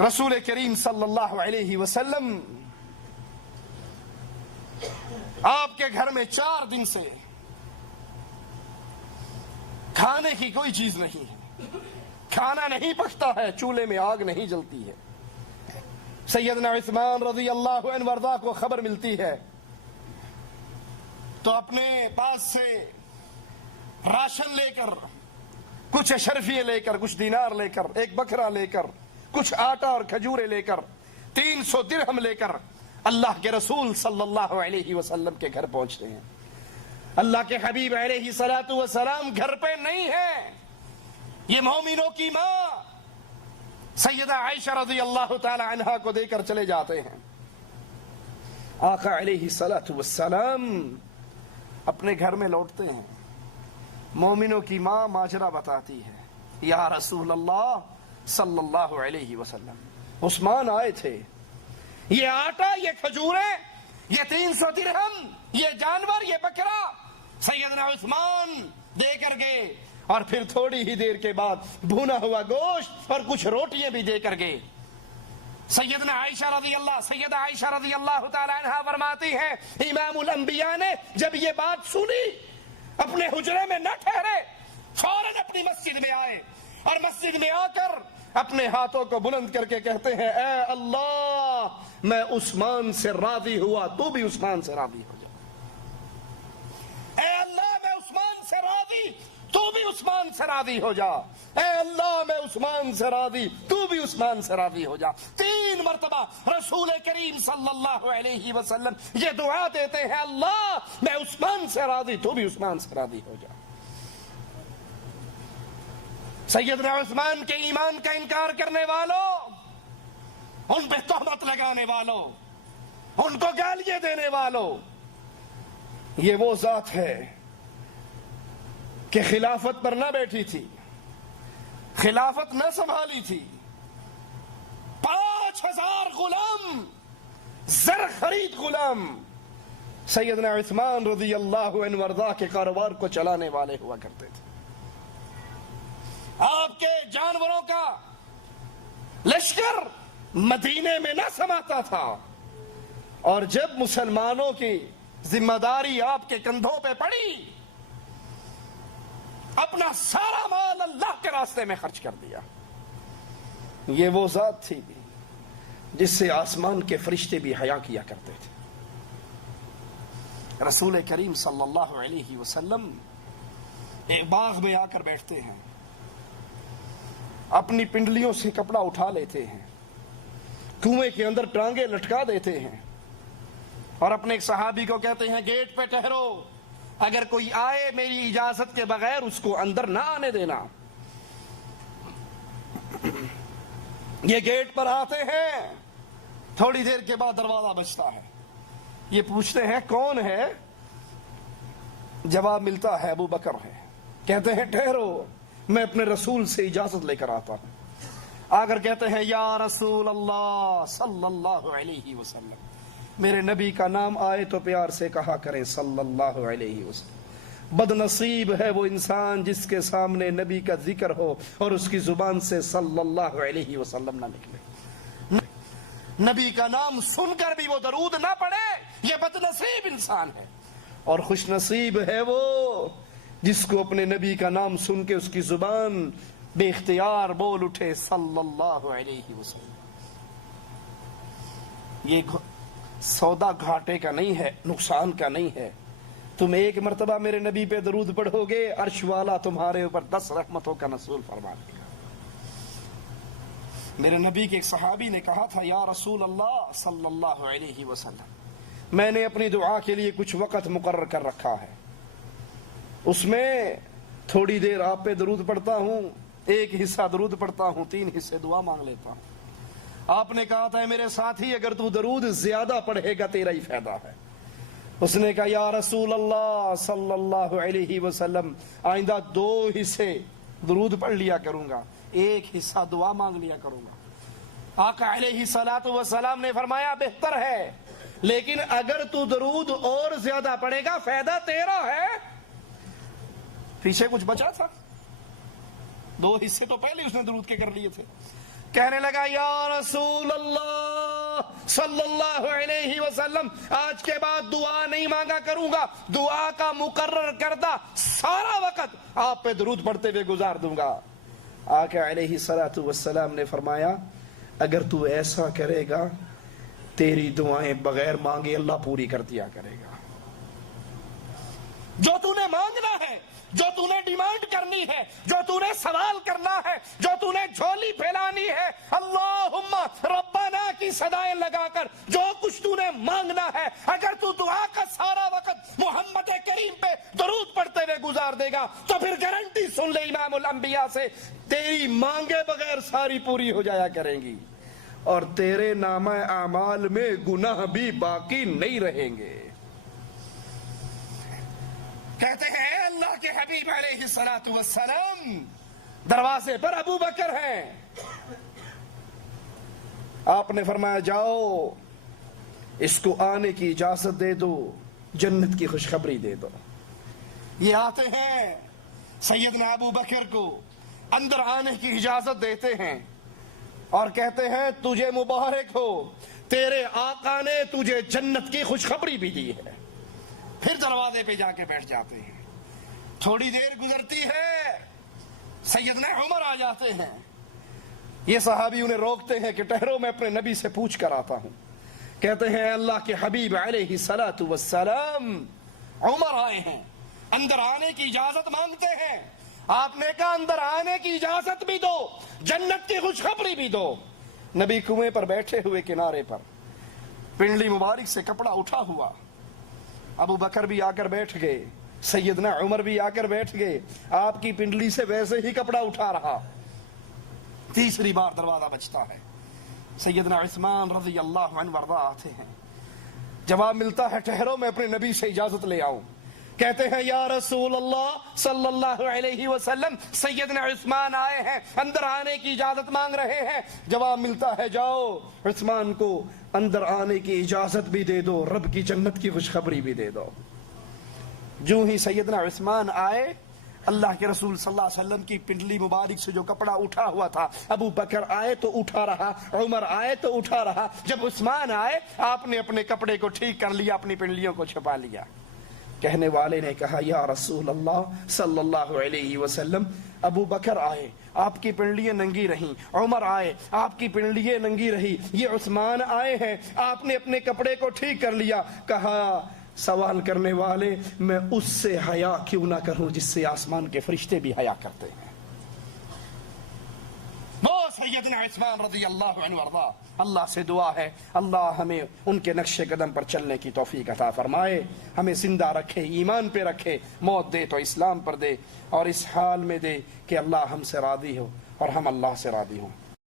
رسول کریم صلی اللہ علیہ وسلم آپ کے گھر میں 4 دن سے کھانے کی کوئی چیز نہیں ہے، کھانا نہیں پکتا ہے، چولہے میں آگ نہیں جلتی ہے۔ سیدنا عثمان رضی اللہ عنہ وارضاہ کو خبر ملتی ہے تو اپنے پاس سے راشن لے کر، کچھ اشرفیے لے کر، کچھ دینار لے کر، ایک بکرا لے کر، کچھ آٹا اور کھجورے لے کر، 300 درہم لے کر اللہ کے رسول صلی اللہ علیہ وسلم کے گھر پہنچتے ہیں۔ اللہ کے حبیب علیہ الصلوۃ والسلام گھر پہ نہیں ہے، یہ مومنوں کی ماں سیدہ عائشہ رضی اللہ تعالی عنہا کو دے کر چلے جاتے ہیں۔ آقا علیہ الصلوۃ والسلام اپنے گھر میں لوٹتے ہیں، مومنوں کی ماں ماجرا بتاتی ہے، یا رسول اللہ صلی اللہ علیہ وسلم، عثمان آئے تھے، یہ آٹا، یہ کھجوریں، یہ 300 درہم، یہ جانور، یہ بکرا سیدنا عثمان دے کر گئے، اور پھر تھوڑی ہی دیر کے بعد بھونا ہوا گوشت اور کچھ روٹیاں بھی دے کر گئے۔ سیدہ عائشہ رضی اللہ تعالی عنہا فرماتی ہیں، امام الانبیاء نے جب یہ بات سنی اپنے حجرے میں نہ ٹھہرے، فوراً اپنی مسجد میں آئے، اور مسجد میں آ کر اپنے ہاتھوں کو بلند کر کے کہتے ہیں، اے اللہ، میں عثمان سے راضی ہوا، تو بھی عثمان سے راضی ہو جا۔ اے اللہ، میں عثمان سے راضی، تو بھی عثمان سے راضی ہو جا۔ اے اللہ، میں عثمان سے راضی، تو بھی عثمان سے راضی ہو جا۔ 3 مرتبہ رسول کریم صلی اللہ علیہ وسلم یہ دعا دیتے ہیں، اللہ، میں عثمان سے راضی، تو بھی عثمان سے راضی ہو جا۔ سیدنا عثمان کے ایمان کا انکار کرنے والوں، ان پہ تہمت لگانے والوں، ان کو گالیاں دینے والوں، یہ وہ ذات ہے کہ خلافت پر نہ بیٹھی تھی، خلافت نہ سنبھالی تھی، 5000 غلام، زر خرید غلام سیدنا عثمان رضی اللہ عنہ وارضاہ کے کاروبار کو چلانے والے ہوا کرتے تھے۔ آپ کے جانوروں کا لشکر مدینے میں نہ سماتا تھا، اور جب مسلمانوں کی ذمہ داری آپ کے کندھوں پہ پڑی، اپنا سارا مال اللہ کے راستے میں خرچ کر دیا۔ یہ وہ ذات تھی جس سے آسمان کے فرشتے بھی حیا کیا کرتے تھے۔ رسول کریم صلی اللہ علیہ وسلم ایک باغ میں آ کر بیٹھتے ہیں، اپنی پنڈلیوں سے کپڑا اٹھا لیتے ہیں، کنویں کے اندر ٹانگیں لٹکا دیتے ہیں، اور اپنے ایک صحابی کو کہتے ہیں، گیٹ پہ ٹھہرو، اگر کوئی آئے میری اجازت کے بغیر اس کو اندر نہ آنے دینا۔ یہ گیٹ پر آتے ہیں، تھوڑی دیر کے بعد دروازہ بجتا ہے، یہ پوچھتے ہیں کون ہے؟ جواب ملتا ہے ابو بکر ہے۔ کہتے ہیں ٹھہرو، میں اپنے رسول سے اجازت لے کر آتا ہوں۔ آ کر کہتے ہیں، یا رسول اللہ صلی اللہ علیہ وسلم، میرے نبی کا نام آئے تو پیار سے کہا کریں صلی اللہ علیہ وسلم۔ بد نصیب ہے وہ انسان جس کے سامنے نبی کا ذکر ہو اور اس کی زبان سے صلی اللہ علیہ وسلم نہ نکلے، نبی کا نام سن کر بھی وہ درود نہ پڑے، یہ بد نصیب انسان ہے۔ اور خوش نصیب ہے وہ جس کو اپنے نبی کا نام سن کے اس کی زبان بے اختیار بول اٹھے صلی اللہ علیہ وسلم۔ یہ سودا گھاٹے کا نہیں ہے، نقصان کا نہیں ہے۔ تم ایک مرتبہ میرے نبی پہ درود پڑھو گے، عرش والا تمہارے اوپر 10 رحمتوں کا نزول فرما دے گا۔ میرے نبی کے ایک صحابی نے کہا تھا، یا رسول اللہ صلی اللہ علیہ وسلم، میں نے اپنی دعا کے لیے کچھ وقت مقرر کر رکھا ہے، اس میں تھوڑی دیر آپ پہ درود پڑھتا ہوں، ایک حصہ درود پڑھتا ہوں، 3 حصے دعا مانگ لیتا ہوں۔ آپ نے کہا تھا، میرے ساتھی، اگر تو درود زیادہ پڑھے گا تیرا ہی فائدہ ہے۔ اس نے کہا، یا رسول اللہ صلی اللہ علیہ وسلم، آئندہ 2 حصے درود پڑھ لیا کروں گا، 1 حصہ دعا مانگ لیا کروں گا۔ آقا علیہ الصلوۃ والسلام نے فرمایا، بہتر ہے، لیکن اگر تو درود اور زیادہ پڑھے گا فائدہ تیرا ہے۔ پیچھے کچھ بچا تھا، 2 حصے تو پہلے اس نے درود کے کر لیے تھے۔ کہنے لگا یا رسول اللہ صلی اللہ علیہ وسلم آج کے بعد دعا نہیں مانگا کروں گا، دعا کا مقرر کردہ سارا وقت آپ پہ درود پڑھتے ہوئے گزار دوں گا۔ آقا علیہ الصلوۃ والسلام نے فرمایا اگر تو ایسا کرے گا تیری دعائیں بغیر مانگے اللہ پوری کر دیا کرے گا۔ جو تو نے مانگنا ہے، جو تو نے ڈیمانڈ کرنی ہے، جو تو نے سوال کرنا ہے، جو تو نے جھولی پھیلانی ہے، اللہم ربنا کی صدائیں لگا کر جو کچھ تو نے مانگنا ہے، اگر تو دعا کا سارا وقت محمد کریم پہ درود پڑھتے ہوئے گزار دے گا تو پھر گارنٹی سن لے امام الانبیاء سے، تیری مانگے بغیر ساری پوری ہو جایا کریں گی اور تیرے نامہ اعمال میں گناہ بھی باقی نہیں رہیں گے۔ کہتے ہیں اللہ کے حبیب علیہ الصلوۃ والسلام دروازے پر ابو بکر ہیں، آپ نے فرمایا جاؤ اس کو آنے کی اجازت دے دو، جنت کی خوشخبری دے دو۔ یہ آتے ہیں سیدنا ابو بکر کو اندر آنے کی اجازت دیتے ہیں اور کہتے ہیں تجھے مبارک ہو، تیرے آقا نے تجھے جنت کی خوشخبری بھی دی ہے۔ پھر دروازے پہ جا کے بیٹھ جاتے ہیں، تھوڑی دیر گزرتی ہے سیدنا عمر آ جاتے ہیں، یہ صحابی انہیں روکتے ہیں کہ ٹھہرو میں اپنے نبی سے پوچھ کر آتا ہوں۔ کہتے ہیں اللہ کے حبیب علیہ الصلوۃ والسلام عمر آئے ہیں، اندر آنے کی اجازت مانگتے ہیں۔ آپ نے کہا اندر آنے کی اجازت بھی دو، جنت کی خوشخبری بھی دو۔ نبی کنویں پر بیٹھے ہوئے کنارے پر، پنڈلی مبارک سے کپڑا اٹھا ہوا، ابو بکر بھی آ کر بیٹھ گئے، سیدنا عمر بھی آ کر بیٹھ گئے، آپ کی پنڈلی سے ویسے ہی کپڑا اٹھا رہا۔ تیسری بار دروازہ بجتا ہے، سیدنا عثمان رضی اللہ عنہ وارضہ آتے ہیں، جواب ملتا ہے ٹھہرو میں اپنے نبی سے اجازت لے آؤں۔ کہتے ہیں یا رسول اللہ صلی اللہ علیہ وسلم سیدنا عثمان آئے ہیں، اندر آنے کی اجازت مانگ رہے ہیں۔ جواب ملتا ہے جاؤ عثمان کو اندر آنے کی اجازت بھی دے دو، رب کی جنت کی خوشخبری بھی دے دو۔ جو ہی سیدنا عثمان آئے، اللہ کے رسول صلی اللہ علیہ وسلم کی پنڈلی مبارک سے جو کپڑا اٹھا ہوا تھا، ابو بکر آئے تو اٹھا رہا، عمر آئے تو اٹھا رہا۔ جب عثمان آئے آپ نے اپنے کپڑے کو ٹھیک کر لیا، اپنی پنڈلیوں کو چھپا لیا۔ کہنے والے نے کہا یا رسول اللہ صلی اللہ علیہ وسلم ابو بکر آئے آپ کی پنڈلیاں ننگی رہیں، عمر آئے آپ کی پنڈلیاں ننگی رہی، یہ عثمان آئے ہیں آپ نے اپنے کپڑے کو ٹھیک کر لیا۔ کہا سوال کرنے والے میں اس سے حیا کیوں نہ کروں جس سے آسمان کے فرشتے بھی حیا کرتے ہیں۔ وہ سیدنا عثمان رضی اللہ عنہ وارضہ، اللہ سے دعا ہے اللہ ہمیں ان کے نقش قدم پر چلنے کی توفیق عطا فرمائے، ہمیں زندہ رکھے، ایمان پہ رکھے، موت دے تو اسلام پر دے، اور اس حال میں دے کہ اللہ ہم سے راضی ہو اور ہم اللہ سے راضی ہوں۔